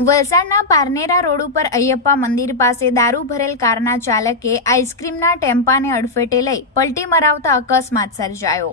વલસાડના પારનેરા રોડ ઉપર અયપ્પા મંદિર પાસે દારૂ ભરેલ કારના ચાલકે આઈસ્ક્રીમના ટેમ્પાને અડફેટે લઈ પલટી મરાવતા અકસ્માત સર્જાયો।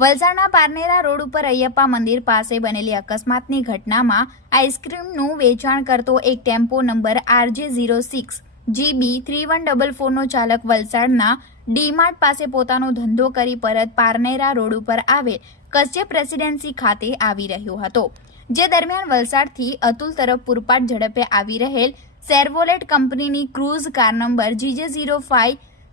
વલસાડના પારનેરા રોડ ઉપર અયપ્પા મંદિર પાસે બનેલી અકસ્માતની ઘટનામાં આઈસ્ક્રીમનું વેચાણ કરતો એક ટેમ્પો નંબર RJ06 GB 3144 નો ચાલક વલસાડના ડીમાર્ટ પાસે પોતાનો ધંધો કરી પરત પારનેરા રોડ ઉપર આવેલ કશ્યપ રેસિડેન્સી ખાતે આવી રહ્યો હતો। જે દરમિયાન વલસાડથી અતુલ તરફ પૂરપાટ ઝડપે આવી રહેલ સેર્વોલેટ કંપનીની cruise car number GJ05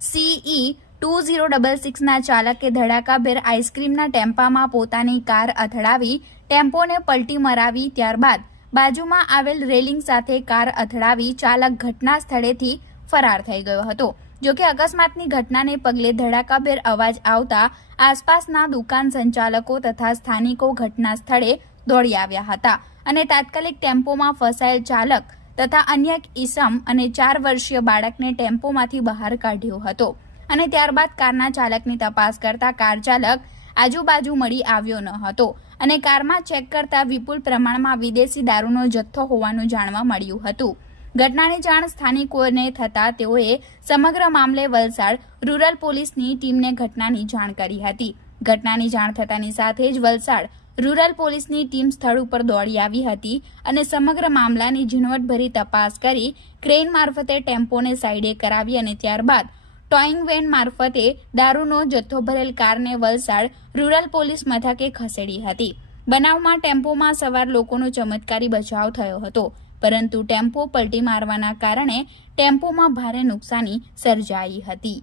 CE 2066 ના ચાલકે ધડાકાભેર આઈસ્ક્રીમના ટેમ્પામાં પોતાની કાર અથડાવી ટેમ્પોને પલટી મરાવી ત્યારબાદ બાજુમાં આવેલ રેલિંગ સાથે કાર અથડાવી ચાલક ઘટના સ્થળેથી ફરાર થઈ ગયો હતો। જોકે અકસ્માતની ઘટનાને પગલે ધડાકાભેર અવાજ આવતા આસપાસના દુકાન સંચાલકો તથા સ્થાનિકો ઘટના સ્થળે દોડી આવ્યા હતા અને તાત્કાલિક ટેમ્પોમાં ફસાયેલ ચાલક તથા અન્ય ઈસમ અને 4 વર્ષીય બાળકને ટેમ્પોમાંથી બહાર કાઢ્યો હતો અને ત્યારબાદ કારના ચાલકની તપાસ કરતા કાર ચાલક આજુબાજુ મળી આવ્યો ન હતો અને કારમાં ચેક કરતા વિપુલ પ્રમાણમાં વિદેશી દારૂનો જથ્થો હોવાનું જાણવા મળ્યું હતું। ઘટનાની જાણ સ્થાનિકોને થતા તેઓએ સમગ્ર મામલે વલસાડ રૂરલ પોલીસની ટીમને ઘટનાની જાણ કરી હતી। ઘટનાની જાણ થતાની સાથે જ વલસાડ રૂરલ પોલીસની ટીમ સ્થળ ઉપર દોડી આવી હતી અને સમગ્ર મામલાની ઝીણવટભરી તપાસ કરી ક્રેન મારફતે ટેમ્પોને સાઈડે કરાવી અને ત્યારબાદ ટોઈંગ વેન મારફતે દારૂનો જથ્થો ભરેલ કારને વલસાડ રૂરલ પોલીસ મથકે ખસેડી હતી। બનાવમાં ટેમ્પોમાં સવાર લોકોનો ચમત્કારી બચાવ થયો હતો, પરંતુ ટેમ્પો પલટી મારવાના કારણે ટેમ્પોમાં ભારે નુકસાની સર્જાઈ હતી।